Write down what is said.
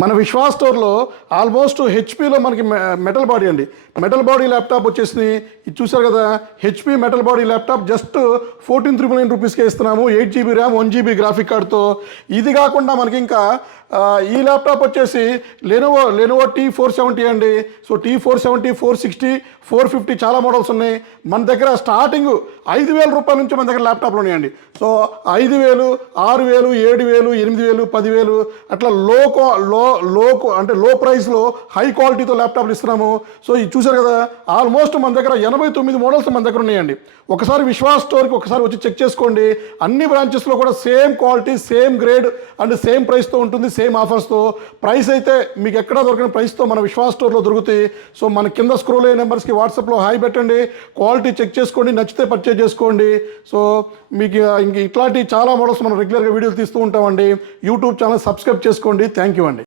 మన విశ్వాస్ స్టోర్లో ఆల్మోస్ట్ హెచ్పిలో మనకి మెటల్ బాడీ అండి, మెటల్ బాడీ ల్యాప్టాప్ వచ్చేసి ఇది చూసారు కదా, HP metal body laptop just 14,999 రూపీస్కే ఇస్తున్నాము. 8GB RAM 1GB graphic కార్డ్తో. ఇది కాకుండా మనకి ఇంకా ఈ ల్యాప్టాప్ వచ్చేసి లెనోవో T470 అండి. సో T470, 460, 450 చాలా మోడల్స్ ఉన్నాయి మన దగ్గర. స్టార్టింగ్ 5,000 రూపాయల నుంచి మన దగ్గర ల్యాప్టాప్లు ఉన్నాయండి. సో 5,000, 6,000, 7,000, 8,000, 10,000 అట్లా లో ప్రైస్లో హై క్వాలిటీతో ల్యాప్టాప్లు ఇస్తున్నాము. సో ఇది చూసారు కదా, ఆల్మోస్ట్ మన దగ్గర 89 మోడల్స్ మన దగ్గర ఉన్నాయండి. ఒకసారి విశ్వాస్ స్టోర్కి ఒకసారి వచ్చి చెక్ చేసుకోండి. అన్ని బ్రాంచెస్లో కూడా same quality, same grade and same ప్రైస్తో ఉంటుంది, సేమ్ ఆఫర్స్తో. ప్రైస్ అయితే మీకు ఎక్కడా దొరకని ప్రైస్తో మన విశ్వాస్ స్టోర్లో దొరుకుతాయి. సో మన కింద స్క్రోల్ అయ్యే నెంబర్స్కి వాట్సాప్లో హాయ్ పెట్టండి, క్వాలిటీ చెక్ చేసుకోండి, నచ్చితే పర్చేజ్ చేసుకోండి. సో మీకు ఇంక ఇట్లాంటి చాలా మోడల్స్ మనం రెగ్యులర్గా వీడియోలు తీస్తూ ఉంటామండి. యూట్యూబ్ ఛానల్ సబ్స్క్రైబ్ చేసుకోండి. థ్యాంక్ యూ అండి.